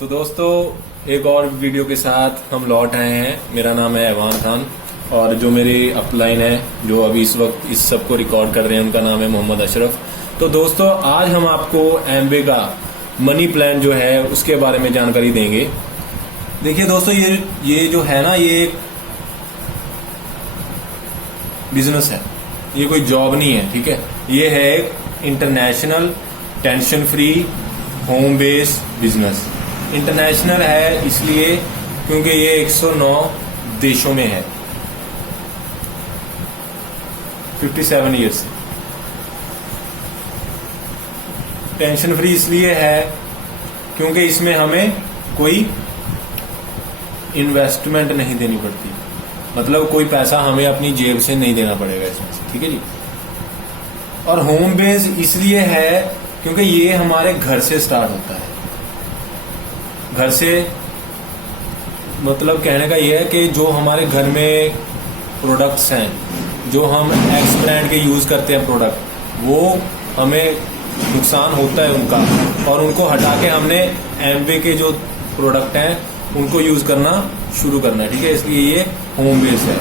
तो दोस्तों एक और वीडियो के साथ हम लौट आए हैं। मेरा नाम है ऐवान खान और जो मेरी अपलाइन है जो अभी इस वक्त इस सब को रिकॉर्ड कर रहे हैं उनका नाम है मोहम्मद अशरफ। तो दोस्तों आज हम आपको एमवे का मनी प्लान जो है उसके बारे में जानकारी देंगे। देखिए दोस्तों ये जो है ना ये एक बिजनेस है, ये कोई जॉब नहीं है, ठीक है। ये है एक international tension free home based business. International है इसलिए क्योंकि ये 109 देशों में है 57 ईयर्स से। टेंशन फ्री इसलिए है क्योंकि इसमें हमें कोई इन्वेस्टमेंट नहीं देनी पड़ती, मतलब कोई पैसा हमें अपनी जेब से नहीं देना पड़ेगा इसमें से, ठीक है जी। और होम बेस इसलिए है क्योंकि ये हमारे घर से स्टार्ट होता है। घर से मतलब कहने का ये है कि जो हमारे घर में प्रोडक्ट्स हैं, जो हम एक्स ब्रांड के यूज करते हैं प्रोडक्ट, वो हमें नुकसान होता है उनका, और उनको हटा के हमने एमवे के जो प्रोडक्ट हैं उनको यूज करना शुरू करना है, ठीक है। इसलिए ये होम बेस है।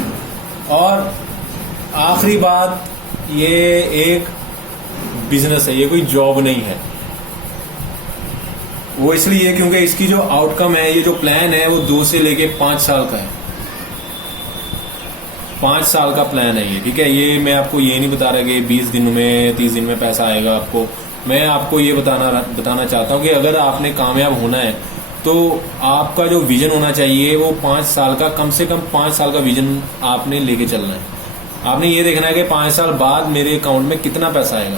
और आखिरी बात, ये एक बिजनेस है, ये कोई जॉब नहीं है। वो इसलिए क्योंकि इसकी जो आउटकम है, ये जो प्लान है वो 2 से लेके 5 साल का है। 5 साल का प्लान है ये, ठीक है। ये मैं आपको ये नहीं बता रहा कि 20 दिन में 30 दिन में पैसा आएगा आपको। मैं आपको ये बताना चाहता हूँ कि अगर आपने कामयाब होना है तो आपका जो विजन होना चाहिए वो 5 साल का, कम से कम 5 साल का विजन आपने लेके चलना है। आपने ये देखना है कि 5 साल बाद मेरे अकाउंट में कितना पैसा आएगा।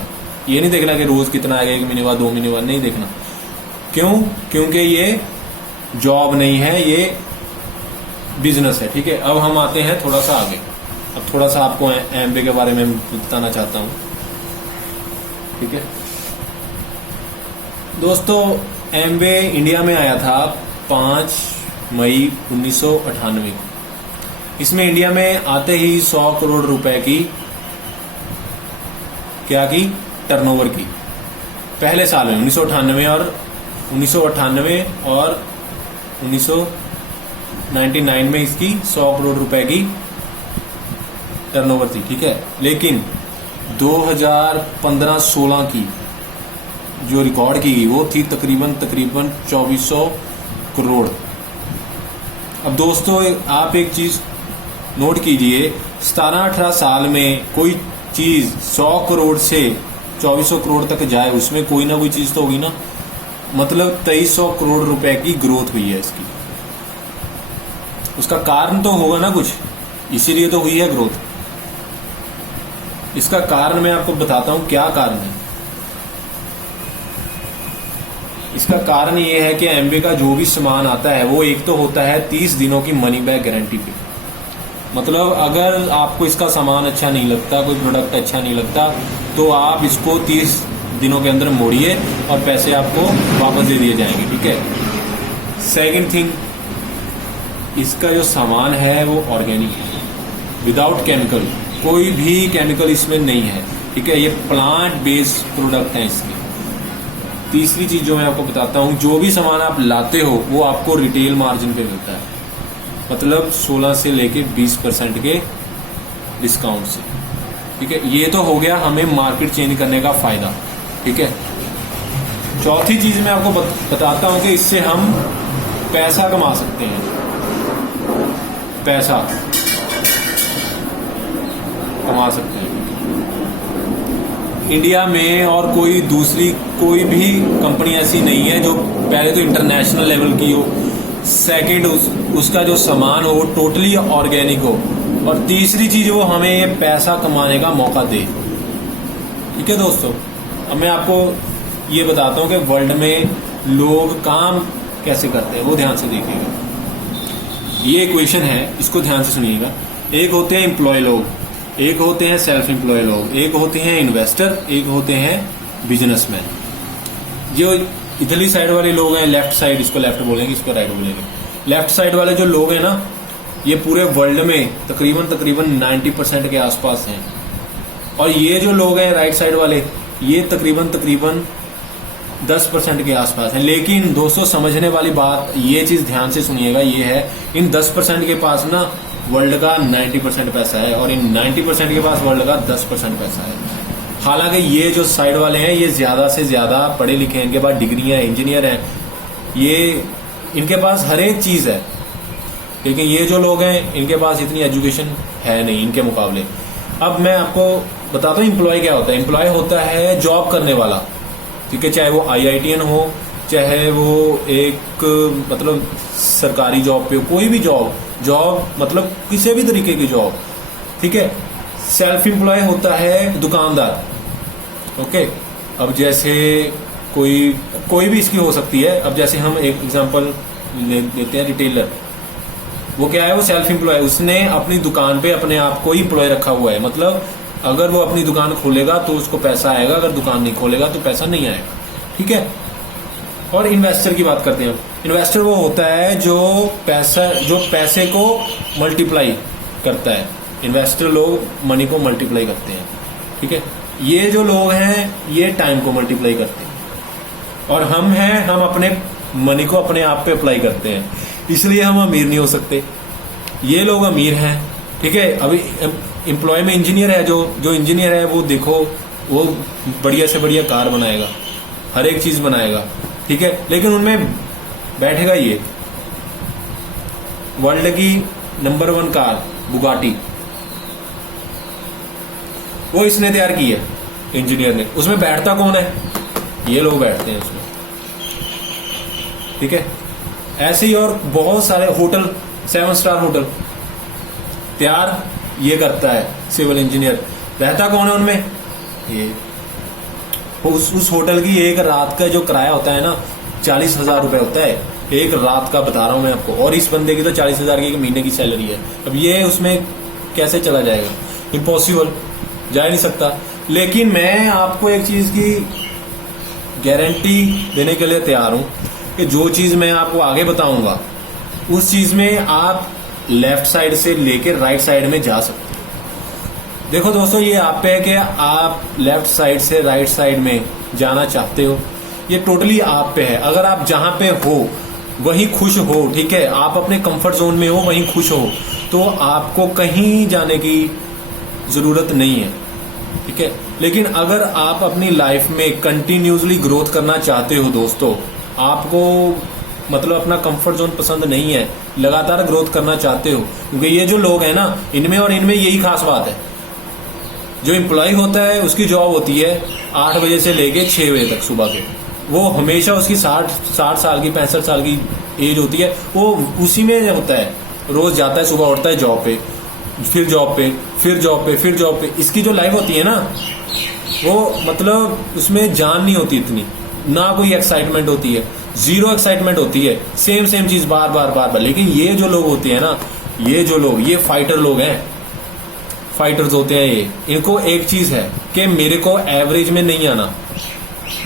ये नहीं देखना कि रोज कितना आएगा, 1 महीने बाद 2 महीने बाद, नहीं देखना। क्यों? क्योंकि ये जॉब नहीं है, ये बिजनेस है, ठीक है। अब हम आते हैं थोड़ा सा आगे। अब थोड़ा सा आपको एमवे के बारे में बताना चाहता हूँ, ठीक है दोस्तों। एमवे इंडिया में आया था 5 मई 1998 को। इसमें इंडिया में आते ही 100 करोड़ रुपए की क्या की टर्नओवर की पहले साल में 1998 और 1999 में इसकी 100 करोड़ रुपए की टर्नओवर थी, ठीक है। लेकिन 2015-16 की जो रिकॉर्ड की गई वो थी तकरीबन 2400 करोड़। अब दोस्तों आप एक चीज नोट कीजिए, 17-18 साल में कोई चीज 100 करोड़ से 2400 करोड़ तक जाए, उसमें कोई ना कोई चीज तो होगी ना। मतलब 2300 करोड़ रुपए की ग्रोथ हुई है इसकी। उसका कारण तो होगा ना कुछ, इसीलिए तो हुई है ग्रोथ। इसका कारण मैं आपको बताता हूं क्या कारण है। इसका कारण ये है कि एमवे का जो भी सामान आता है वो एक तो होता है 30 दिनों की मनी बैक गारंटी पे। मतलब अगर आपको इसका सामान अच्छा नहीं लगता, कोई प्रोडक्ट अच्छा नहीं लगता, तो आप इसको 30 दिनों के अंदर मोड़िए और पैसे आपको वापस दे दिए जाएंगे, ठीक है। सेकंड थिंग, इसका जो सामान है वो ऑर्गेनिक है, विदाउट केमिकल। कोई भी केमिकल इसमें नहीं है, ठीक है। ये प्लांट बेस्ड प्रोडक्ट है इसके। तीसरी चीज जो मैं आपको बताता हूँ, जो भी सामान आप लाते हो वो आपको रिटेल मार्जिन पे मिलता है, मतलब 16 से लेके 20% के डिस्काउंट से, ठीक है। ये तो हो गया हमें मार्केट चेंज करने का फायदा, ठीक है। चौथी चीज मैं आपको बताता हूं कि इससे हम पैसा कमा सकते हैं। पैसा कमा सकते हैं इंडिया में, और कोई कोई भी कंपनी ऐसी नहीं है जो पहले तो इंटरनेशनल लेवल की हो, सेकंड उसका जो सामान हो वो टोटली ऑर्गेनिक हो, और तीसरी चीज वो हमें ये पैसा कमाने का मौका दे, ठीक है दोस्तों। अब मैं आपको ये बताता हूँ कि वर्ल्ड में लोग काम कैसे करते हैं, वो ध्यान से देखिएगा। ये इक्वेशन है, इसको ध्यान से सुनिएगा। एक होते हैं एम्प्लॉय लोग, एक होते हैं सेल्फ एम्प्लॉय लोग, एक होते हैं इन्वेस्टर, एक होते हैं बिजनेसमैन। जो इधरली साइड वाले लोग हैं, लेफ्ट साइड, इसको लेफ्ट बोलेंगे, इसको राइट बोलेंगे। लेफ्ट साइड वाले जो लोग हैं ना, ये पूरे वर्ल्ड में तकरीबन 90% के आसपास हैं। और ये जो लोग हैं राइट साइड वाले, ये तकरीबन 10% के आसपास है। लेकिन दोस्तों समझने वाली बात, ये चीज ध्यान से सुनिएगा, ये है इन 10% के पास ना वर्ल्ड का 90% पैसा है, और इन 90% के पास वर्ल्ड का 10% पैसा है। हालांकि ये जो साइड वाले हैं ये ज्यादा से ज्यादा पढ़े लिखे हैं, इनके पास डिग्रियां हैं, इंजीनियर हैं, ये इनके पास हर एक चीज है। लेकिन ये जो लोग हैं इनके पास इतनी एजुकेशन है नहीं इनके मुकाबले। अब मैं आपको बताता हूँ एम्प्लॉय क्या होता है। एम्प्लॉय होता है जॉब करने वाला, ठीक है, चाहे वो IITian हो, चाहे वो एक मतलब सरकारी जॉब पे हो, कोई भी जॉब मतलब किसी भी तरीके की जॉब, ठीक है। सेल्फ एम्प्लॉय होता है दुकानदार, ओके। अब जैसे कोई भी इसकी हो सकती है। अब जैसे हम एक एग्जांपल लेते हैं, रिटेलर, वो क्या है, वो सेल्फ एम्प्लॉय, उसने अपनी दुकान पे अपने आप को ही एम्प्लॉय रखा हुआ है। मतलब अगर वो अपनी दुकान खोलेगा तो उसको पैसा आएगा, अगर दुकान नहीं खोलेगा तो पैसा नहीं आएगा, ठीक है। और इन्वेस्टर की बात करते हैं। इन्वेस्टर वो होता है जो पैसे को मल्टीप्लाई करता है। इन्वेस्टर लोग मनी को मल्टीप्लाई करते हैं, ठीक है। ये जो लोग हैं ये टाइम को मल्टीप्लाई करते हैं, और हम अपने मनी को अपने आप पे अप्लाई करते हैं, इसलिए हम अमीर नहीं हो सकते। ये लोग अमीर हैं, ठीक है। अभी एम्प्लॉय में इंजीनियर है, जो इंजीनियर है वो देखो, वो बढ़िया से बढ़िया कार बनाएगा, हर एक चीज बनाएगा, ठीक है। लेकिन उनमें बैठेगा ये वर्ल्ड की नंबर 1 कार बुगाटी, वो इसने तैयार की है, इंजीनियर ने। उसमें बैठता कौन है? ये लोग बैठते हैं उसमें, ठीक है। ऐसे ही और बहुत सारे होटल, 7 स्टार होटल तैयार ये करता है सिविल इंजीनियर। रहता कौन है उनमें? ये उस होटल की एक रात का जो किराया होता है ना, 40,000 रुपए होता है एक रात का, बता रहा हूं मैं आपको। और इस बंदे की तो 40,000 की एक महीने की सैलरी है। अब ये उसमें कैसे चला जाएगा? इम्पॉसिबल, जा ही नहीं सकता। लेकिन मैं आपको एक चीज की गारंटी देने के लिए तैयार हूं कि जो चीज मैं आपको आगे बताऊंगा उस चीज में आप लेफ्ट साइड से लेकर राइट साइड में जा सकते हो। देखो दोस्तों, ये आप पे है कि आप लेफ्ट साइड से राइट साइड में जाना चाहते हो, ये टोटली आप पे है। अगर आप जहां पे हो वहीं खुश हो, ठीक है, आप अपने कंफर्ट जोन में हो, वहीं खुश हो, तो आपको कहीं जाने की जरूरत नहीं है, ठीक है। लेकिन अगर आप अपनी लाइफ में कंटिन्यूसली ग्रोथ करना चाहते हो दोस्तों, आपको मतलब अपना कंफर्ट जोन पसंद नहीं है, लगातार ग्रोथ करना चाहते हो, क्योंकि ये जो लोग हैं ना, इनमें यही खास बात है। जो एम्प्लॉय होता है उसकी जॉब होती है 8 बजे से लेके 6 बजे तक सुबह के। वो हमेशा उसकी 60 साल की 65 साल की एज होती है, वो उसी में होता है। रोज जाता है, सुबह उठता है जॉब पे, फिर जॉब पे, फिर जॉब पे, फिर जॉब पे। इसकी जो लाइफ होती है ना, वो मतलब उसमें जान नहीं होती इतनी, ना कोई एक्साइटमेंट होती है, 0 एक्साइटमेंट होती है, सेम चीज बार बार। लेकिन ये जो लोग होते हैं ना, ये फाइटर लोग हैं, फाइटर्स होते हैं ये। इनको एक चीज है कि मेरे को एवरेज में नहीं आना,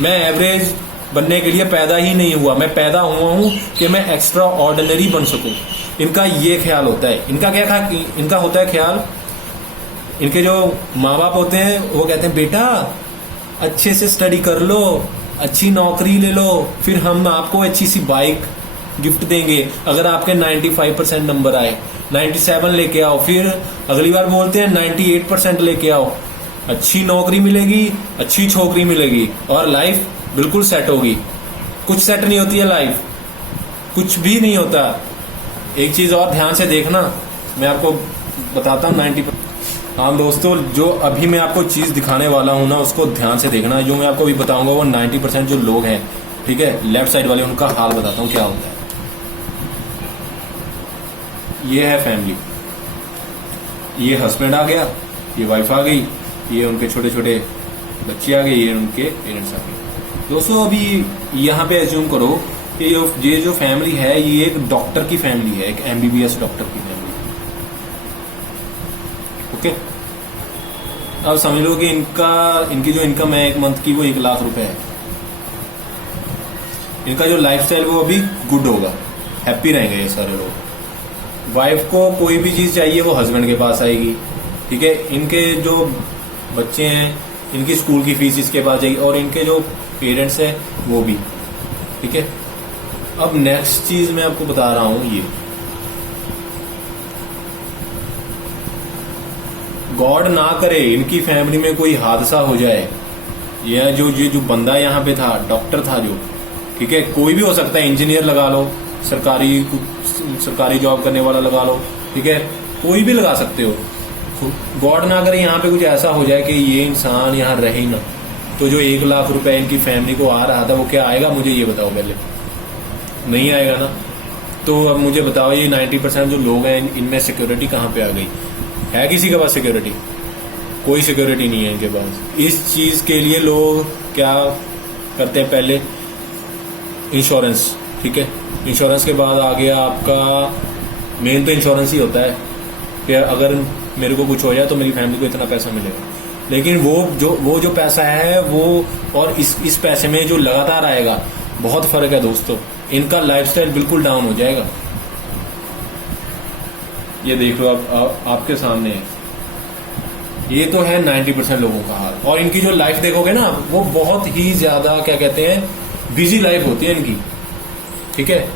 मैं एवरेज बनने के लिए पैदा ही नहीं हुआ, मैं पैदा हुआ हूं कि मैं एक्स्ट्रा ऑर्डिनरी बन सकूं। इनका ये ख्याल होता है। इनका होता है ख्याल, इनके जो माँ बाप होते हैं वो कहते हैं बेटा अच्छे से स्टडी कर लो, अच्छी नौकरी ले लो, फिर हम आपको अच्छी सी बाइक गिफ्ट देंगे अगर आपके 95% नंबर आए, 97 लेके आओ, फिर अगली बार बोलते हैं 98% लेके आओ, अच्छी नौकरी मिलेगी, अच्छी छोकरी मिलेगी और लाइफ बिल्कुल सेट होगी। कुछ सेट नहीं होती है लाइफ, कुछ भी नहीं होता। एक चीज और ध्यान से देखना, मैं आपको बताता हूँ 90। हाँ दोस्तों, जो अभी मैं आपको चीज दिखाने वाला हूँ ना, उसको ध्यान से देखना। जो मैं आपको अभी बताऊंगा वो 90% जो लोग हैं, ठीक है, लेफ्ट साइड वाले, उनका हाल बताता हूँ क्या होता है। ये है फैमिली, ये हस्बैंड आ गया, ये वाइफ आ गई, ये उनके छोटे छोटे बच्चे आ गए, ये उनके पेरेंट्स आ गए। दोस्तों अभी यहाँ पे एज्यूम करो कि ये जो फैमिली है ये एक डॉक्टर की फैमिली है, एक MBBS डॉक्टर की फैमिली, ओके। अब समझ लो कि इनकी जो इनकम है एक मंथ की वो 1 लाख रुपए है। इनका जो लाइफस्टाइल वो अभी गुड होगा, हैप्पी रहेंगे ये सारे लोग। वाइफ को कोई भी चीज चाहिए वो हस्बैंड के पास आएगी, ठीक है। इनके जो बच्चे हैं इनकी स्कूल की फीस इसके पास जाएगी, और इनके जो पेरेंट्स है वो भी, ठीक है। अब नेक्स्ट चीज मैं आपको बता रहा हूं, ये गॉड ना करे इनकी फैमिली में कोई हादसा हो जाए, या जो बंदा यहाँ पे था, डॉक्टर था जो, ठीक है, कोई भी हो सकता है, इंजीनियर लगा लो, सरकारी जॉब करने वाला लगा लो, ठीक है, कोई भी लगा सकते हो। गॉड ना करे यहाँ पे कुछ ऐसा हो जाए कि ये इंसान यहाँ रहे ही ना, तो जो 1 लाख रुपए इनकी फैमिली को आ रहा था वो क्या आएगा, मुझे ये बताओ पहले। नहीं आएगा ना। तो अब मुझे बताओ, ये 90% जो लोग हैं इनमें सिक्योरिटी कहाँ पे आ गई? है किसी के पास सिक्योरिटी? कोई सिक्योरिटी नहीं है इनके पास। इस चीज के लिए लोग क्या करते हैं, पहले इंश्योरेंस, ठीक है, इंश्योरेंस के बाद आ गया आपका, मेन तो इंश्योरेंस ही होता है कि अगर मेरे को कुछ हो जाए तो मेरी फैमिली को इतना पैसा मिलेगा। लेकिन वो जो पैसा है वो और इस पैसे में जो लगातार आएगा, बहुत फर्क है दोस्तों। इनका लाइफस्टाइल बिल्कुल डाउन हो जाएगा। ये देख लो आपके सामने है, ये तो है 90% लोगों का हाल। और इनकी जो लाइफ देखोगे ना, वो बहुत ही ज्यादा क्या कहते हैं, बिजी लाइफ होती है इनकी, ठीक है।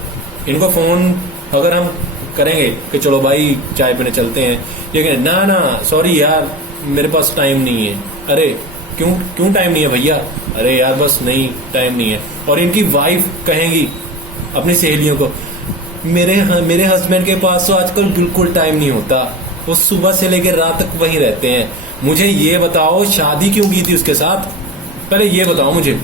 इनको फोन अगर हम करेंगे कि चलो भाई चाय पीने चलते हैं, लेकिन ना सॉरी यार मेरे पास टाइम नहीं है। अरे क्यों टाइम नहीं है भैया? अरे यार बस नहीं, टाइम नहीं है। और इनकी वाइफ कहेंगी अपनी सहेलियों को, मेरे हस्बैंड के पास तो आजकल बिल्कुल टाइम नहीं होता, वो सुबह से लेकर रात तक वहीं रहते हैं। मुझे ये बताओ, शादी क्यों की थी उसके साथ? पहले ये बताओ मुझे।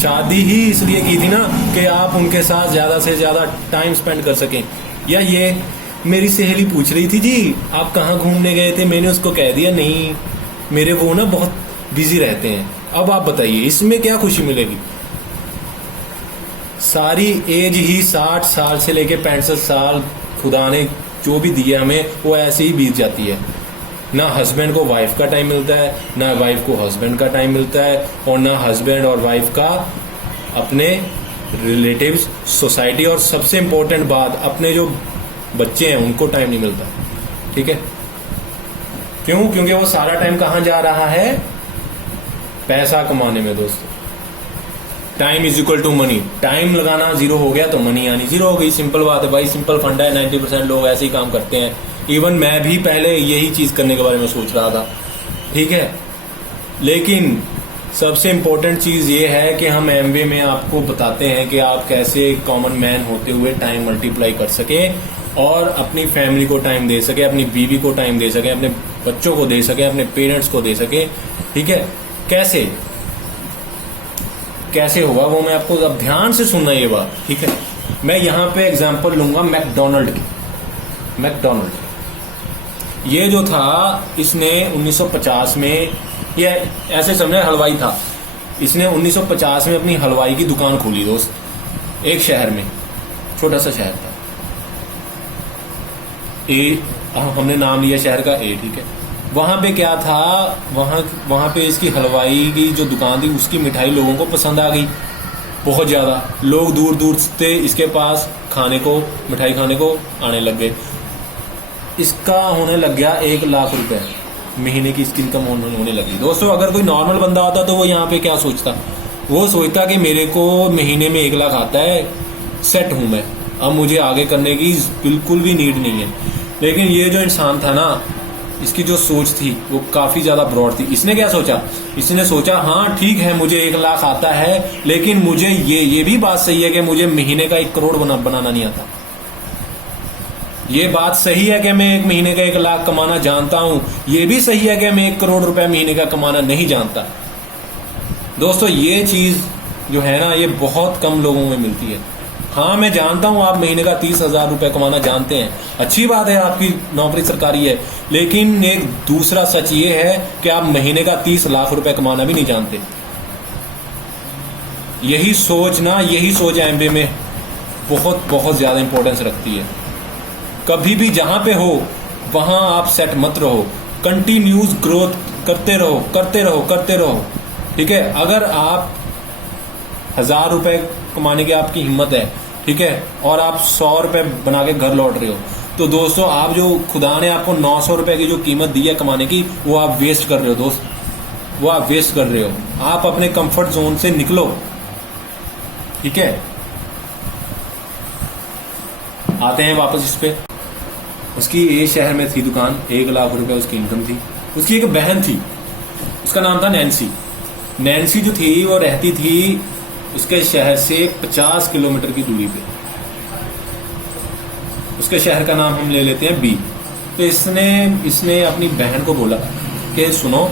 शादी ही इसलिए की थी ना कि आप उनके साथ ज्यादा से ज्यादा टाइम स्पेंड कर सकें। या ये मेरी सहेली पूछ रही थी जी आप कहाँ घूमने गए थे, मैंने उसको कह दिया नहीं मेरे वो ना बहुत बिजी रहते हैं। अब आप बताइए इसमें क्या खुशी मिलेगी? सारी एज ही 60 साल से लेके 65 साल खुदा ने जो भी दिया हमें वो ऐसे ही बीत जाती है। ना हस्बैंड को वाइफ का टाइम मिलता है, ना वाइफ को हस्बैंड का टाइम मिलता है, और ना हस्बैंड और वाइफ का अपने रिलेटिव्स, सोसाइटी, और सबसे इम्पोर्टेंट बात अपने जो बच्चे हैं उनको टाइम नहीं मिलता, ठीक है। क्यों? क्योंकि वो सारा टाइम कहाँ जा रहा है? पैसा कमाने में दोस्तों। Time is equal to money. Time लगाना जीरो हो गया तो मनी आनी जीरो हो गई। सिंपल बात है भाई, सिंपल फंडा है। 90% लोग ऐसे ही काम करते हैं। इवन मैं भी पहले यही चीज करने के बारे में सोच रहा था, ठीक है। लेकिन सबसे इम्पोर्टेंट चीज ये है कि हम एमवे में आपको बताते हैं कि आप कैसे कॉमन मैन होते हुए टाइम मल्टीप्लाई कर सके और अपनी फैमिली को टाइम दे सके, अपनी बीवी को टाइम दे सके, अपने बच्चों को दे सके, अपने पेरेंट्स को दे सके, ठीक है। कैसे होगा वो मैं आपको, अब ध्यान से सुनना ये बात, ठीक है। मैं यहाँ पे एग्जांपल लूंगा मैकडोनल्ड की। मैकडोनल्ड ये जो था, इसने 1950 में, ये ऐसे समझे हलवाई था, इसने 1950 में अपनी हलवाई की दुकान खोली दोस्त, एक शहर में, छोटा सा शहर था ए, हमने नाम लिया शहर का ए, ठीक है। वहां पे क्या था, वहां पे इसकी हलवाई की जो दुकान थी उसकी मिठाई लोगों को पसंद आ गई बहुत ज्यादा। लोग दूर दूर से इसके पास मिठाई खाने को आने लग गए। इसका होने लग गया 1 लाख रुपए महीने की इसकी इनकम होने लगी दोस्तों। अगर कोई नॉर्मल बंदा होता तो वो यहाँ पे क्या सोचता? वो सोचता कि मेरे को महीने में 1 लाख आता है, सेट हूं मैं, अब मुझे आगे करने की बिल्कुल भी नीड नहीं है। लेकिन ये जो इंसान था ना, इसकी जो सोच थी वो काफी ज्यादा ब्रॉड थी। इसने क्या सोचा? इसने सोचा हाँ ठीक है मुझे 1 लाख आता है, लेकिन मुझे ये भी बात सही है कि मुझे महीने का 1 करोड़ बनाना नहीं आता। ये बात सही है कि मैं एक महीने का 1 लाख कमाना जानता हूं, ये भी सही है कि मैं 1 करोड़ रुपए महीने का कमाना नहीं जानता। दोस्तों ये चीज जो है ना, ये बहुत कम लोगों में मिलती है। हाँ मैं जानता हूं आप महीने का 30,000 रुपए कमाना जानते हैं, अच्छी बात है, आपकी नौकरी सरकारी है। लेकिन एक दूसरा सच ये है कि आप महीने का 30 लाख रुपए कमाना भी नहीं जानते। यही सोच एमबीए में बहुत बहुत ज्यादा इंपॉर्टेंस रखती है। कभी भी जहां पे हो वहां आप सेट मत रहो, कंटिन्यूस ग्रोथ करते रहो, ठीक है। अगर आप 1000 रुपए कमाने की आपकी हिम्मत है, ठीक है, और आप 100 रुपए बना के घर लौट रहे हो, तो दोस्तों आप जो खुदा ने आपको 900 रुपए की जो कीमत दी है कमाने की, वो आप वेस्ट कर रहे हो दोस्त। वो आप वेस्ट कर रहे हो। आप अपने कंफर्ट जोन से निकलो, ठीक है। आते हैं वापस इस पे। उसकी ए शहर में थी दुकान, 1 लाख रुपए उसकी इनकम थी। उसकी एक बहन थी, उसका नाम था नैन्सी। नैन्सी जो थी वो रहती थी उसके शहर से 50 किलोमीटर की दूरी पे। उसके शहर का नाम हम ले लेते हैं बी। तो इसने अपनी बहन को बोला कि सुनो,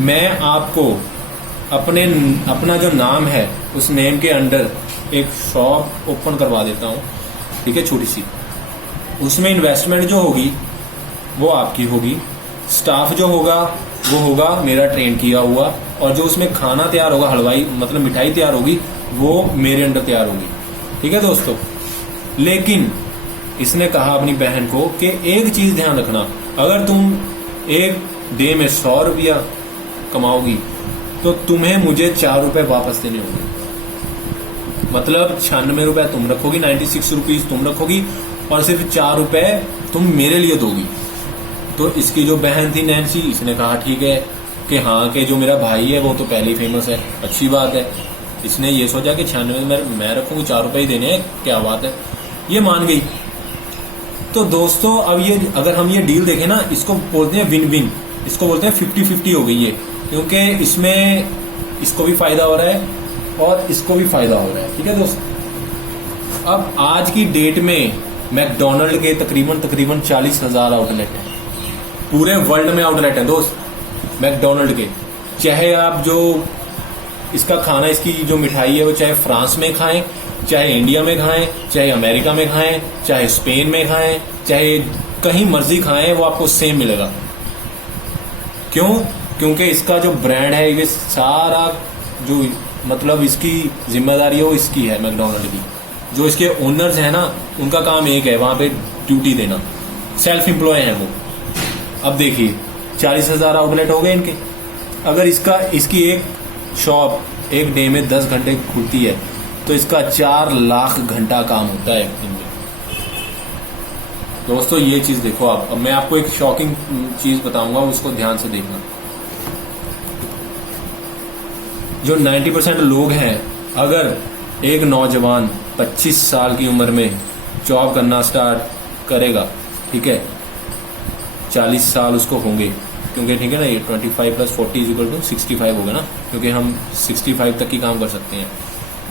मैं आपको अपना जो नाम है उस नेम के अंडर एक शॉप ओपन करवा देता हूँ, ठीक है, छोटी सी। उसमें इन्वेस्टमेंट जो होगी वो आपकी होगी, स्टाफ जो होगा वो होगा मेरा ट्रेन किया हुआ, और जो उसमें खाना तैयार होगा, हलवाई मतलब मिठाई तैयार होगी, वो मेरे अंडर तैयार होगी, ठीक है दोस्तों। लेकिन इसने कहा अपनी बहन को कि एक चीज ध्यान रखना, अगर तुम एक डे में 100 रुपया कमाओगी तो तुम्हें मुझे 4 रुपए वापस देने होंगे। मतलब 96 रुपए तुम रखोगी, 96 रुपीज तुम रखोगी, और सिर्फ 4 रुपए तुम मेरे लिए दोगी। तो इसकी जो बहन थी नैन्सी, इसने कहा ठीक है कि हाँ, कि जो मेरा भाई है वो तो पहले ही फेमस है, अच्छी बात है। इसने ये सोचा कि 96 मैं रखूंगी, 4 रुपए ही देने हैं, क्या बात है, ये मान गई। तो दोस्तों अब ये अगर हम ये डील देखें ना, इसको बोलते हैं विन विन, इसको बोलते हैं 50-50 हो गई ये, क्योंकि इसमें इसको भी फायदा हो रहा है और इसको भी फायदा हो रहा है, ठीक है दोस्तों। अब आज की डेट में मैकडोनल्ड के तकरीबन 40,000 आउटलेट हैं, पूरे वर्ल्ड में आउटलेट है दोस्त मैकडोनल्ड के। चाहे आप जो इसका खाना, इसकी जो मिठाई है वो चाहे फ्रांस में खाएं, चाहे इंडिया में खाएं, चाहे अमेरिका में खाएं, चाहे स्पेन में खाएं, चाहे कहीं मर्जी खाएं, वो आपको सेम मिलेगा। क्यों? क्योंकि इसका जो ब्रांड है, ये सारा जो मतलब इसकी जिम्मेदारी है वो इसकी है, मैकडोनल्ड की। जो इसके ओनर्स हैं ना, उनका काम एक है, वहां पे ड्यूटी देना, सेल्फ एम्प्लॉय हैं वो। अब देखिए 40,000 आउटलेट हो गए इनके। अगर इसकी एक शॉप एक डे में 10 घंटे खुलती है तो इसका 4 लाख घंटा काम होता है दिन में। दोस्तों ये चीज देखो आप। अब मैं आपको एक शॉकिंग चीज बताऊंगा, उसको ध्यान से देखना। जो 90% लोग हैं, अगर एक नौजवान 25 साल की उम्र में जॉब करना स्टार्ट करेगा, ठीक है, 40 साल उसको होंगे, क्योंकि ठीक है ना, ये 25 + 40 = 65 होगा ना, क्योंकि हम 65 तक ही काम कर सकते हैं।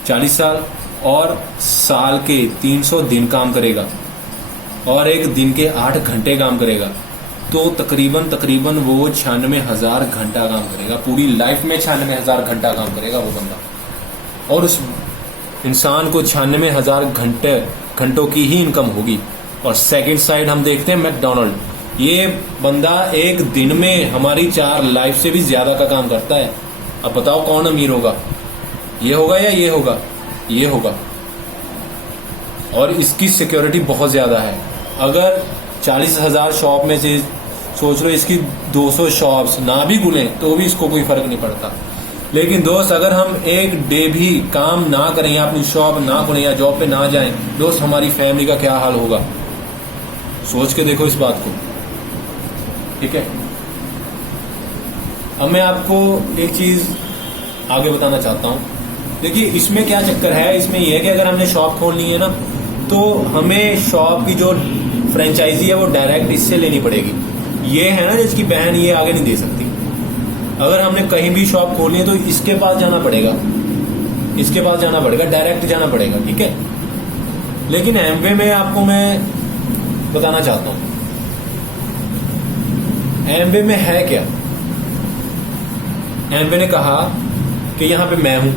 40 साल और साल के 300 दिन काम करेगा और एक दिन के 8 घंटे काम करेगा, तो तकरीबन वो 96,000 घंटा काम करेगा। पूरी लाइफ में 96,000 घंटा काम करेगा वो बंदा, और उस इंसान को 96,000 घंटों की ही इनकम होगी। और सेकंड साइड हम देखते हैं मैकडोनल्ड, ये बंदा एक दिन में हमारी 4 लाइफ से भी ज्यादा का काम करता है। अब बताओ कौन अमीर होगा, ये होगा या ये होगा? ये होगा। और इसकी सिक्योरिटी बहुत ज्यादा है। अगर 40,000 शॉप में से सोच लो इसकी 200 शॉप्स ना भी खुलें तो भी इसको कोई फर्क नहीं पड़ता। लेकिन दोस्त, अगर हम एक डे भी काम ना करें या अपनी शॉप ना खोलें या जॉब पे ना जाएं, दोस्त हमारी फैमिली का क्या हाल होगा? सोच के देखो इस बात को, ठीक है। अब मैं आपको एक चीज आगे बताना चाहता हूँ। देखिए इसमें क्या चक्कर है, इसमें यह है कि अगर हमने शॉप खोलनी है ना, तो हमें शॉप की जो फ्रेंचाइजी है वो डायरेक्ट इससे लेनी पड़ेगी। ये है ना जिसकी बहन, ये आगे नहीं दे सकती। अगर हमने कहीं भी शॉप खोलनी है तो इसके पास जाना पड़ेगा, इसके पास जाना पड़ेगा, डायरेक्ट जाना पड़ेगा, ठीक है। लेकिन एमवे में आपको मैं बताना चाहता हूँ, एमवे में है क्या। एमवे ने कहा कि यहां पे मैं हूं,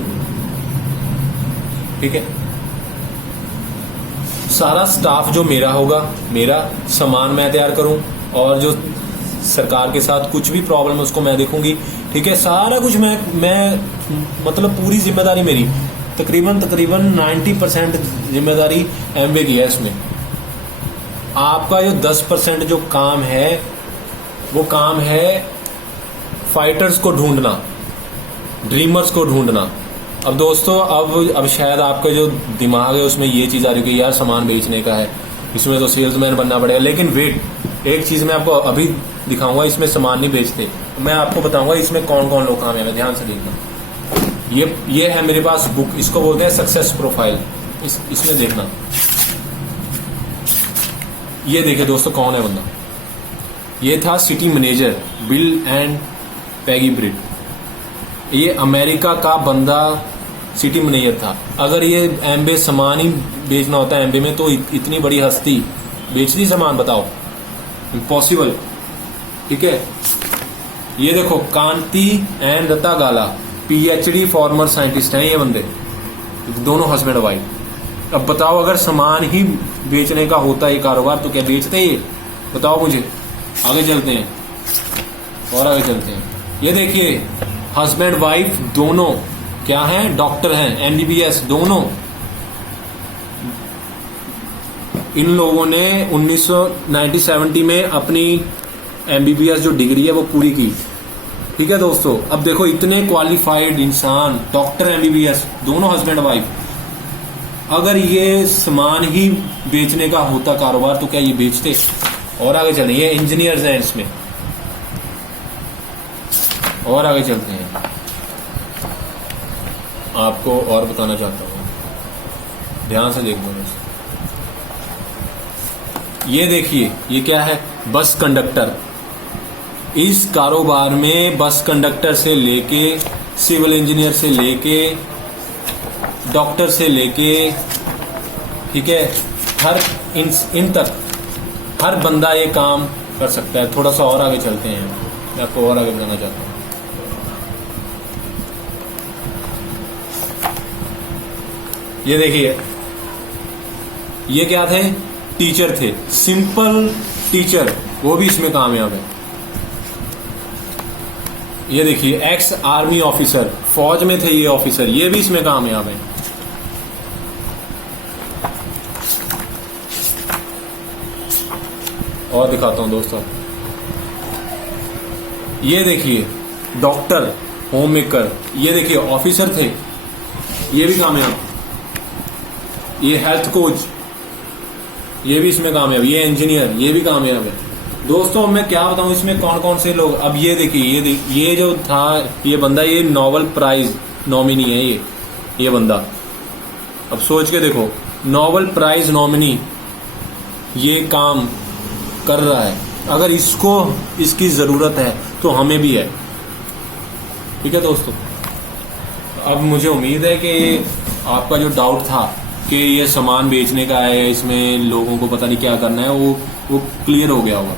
ठीक है, सारा स्टाफ जो मेरा होगा, मेरा सामान मैं तैयार करूं, और जो सरकार के साथ कुछ भी प्रॉब्लम है उसको मैं देखूंगी, ठीक है। सारा कुछ मैं मतलब पूरी जिम्मेदारी मेरी, तकरीबन 90% जिम्मेदारी एमवे की है इसमें। आपका जो 10% जो काम है वो काम है फाइटर्स को ढूंढना, ड्रीमर्स को ढूंढना। अब दोस्तों अब शायद आपका जो दिमाग है उसमें ये चीज आ रही है कि यार सामान बेचने का है, इसमें तो सेल्समैन बनना पड़ेगा। लेकिन वेट, एक चीज मैं आपको अभी दिखाऊंगा, इसमें सामान नहीं बेचते। मैं आपको बताऊंगा इसमें कौन कौन लोग कामयाब है, ध्यान से देखना। ये है मेरे पास बुक, इसको बोलते हैं सक्सेस प्रोफाइल। इसमें देखना, ये देखिए दोस्तों कौन है बंदा। ये था सिटी मैनेजर बिल एंड पैगी ब्रिट। ये अमेरिका का बंदा सिटी मैनेजर था। अगर ये एम्बे सामान ही बेचना होता है एम्बे में, तो इतनी बड़ी हस्ती बेचती सामान, बताओ, इम्पॉसिबल। ठीक है, ये देखो Kanti and Datta Gala, PhD former scientist हैं ये बंदे, दोनों हस्बैंड वाइफ। अब बताओ अगर सामान ही बेचने का होता है कारोबार तो क्या बेचते ये, बताओ मुझे। आगे चलते हैं और आगे चलते हैं। ये देखिए हस्बैंड वाइफ दोनों क्या हैं, डॉक्टर हैं, एमबीबीएस दोनों। इन लोगों ने 1970 में अपनी एमबीबीएस जो डिग्री है वो पूरी की। ठीक है दोस्तों, अब देखो इतने क्वालिफाइड इंसान, डॉक्टर एमबीबीएस दोनों हस्बैंड वाइफ, अगर ये सामान ही बेचने का होता कारोबार तो क्या ये बेचते। और आगे चलें, ये इंजीनियर्स हैं इसमें, और आगे चलते हैं। आपको और बताना चाहता हूं, ध्यान से देखो। ये देखिए ये क्या है, बस कंडक्टर। इस कारोबार में बस कंडक्टर से लेके सिविल इंजीनियर से लेके डॉक्टर से लेके, ठीक है, हर इन तक हर बंदा ये काम कर सकता है। थोड़ा सा और आगे चलते हैं, मैं आपको और आगे बताना चाहता हूँ। ये देखिए ये क्या थे, टीचर थे, सिंपल टीचर, वो भी इसमें कामयाब है। ये देखिए एक्स आर्मी ऑफिसर, फौज में थे ये ऑफिसर, ये भी इसमें कामयाब है। और दिखाता हूं दोस्तों, ये देखिए डॉक्टर, होम मेकर, ये देखिए ऑफिसर थे, ये भी कामयाब। ये हेल्थ कोच, ये भी इसमें कामयाब। ये इंजीनियर, ये भी कामयाब है। दोस्तों मैं क्या बताऊं इसमें कौन कौन से लोग। अब ये देखिए, ये जो था ये बंदा, ये नोबेल प्राइज नॉमिनी है ये बंदा। अब सोच के देखो, नोबेल प्राइज नॉमिनी ये काम कर रहा है। अगर इसको इसकी जरूरत है तो हमें भी है। ठीक है दोस्तों, अब मुझे उम्मीद है कि आपका जो डाउट था कि ये सामान बेचने का है, इसमें लोगों को पता नहीं क्या करना है, वो क्लियर हो गया होगा।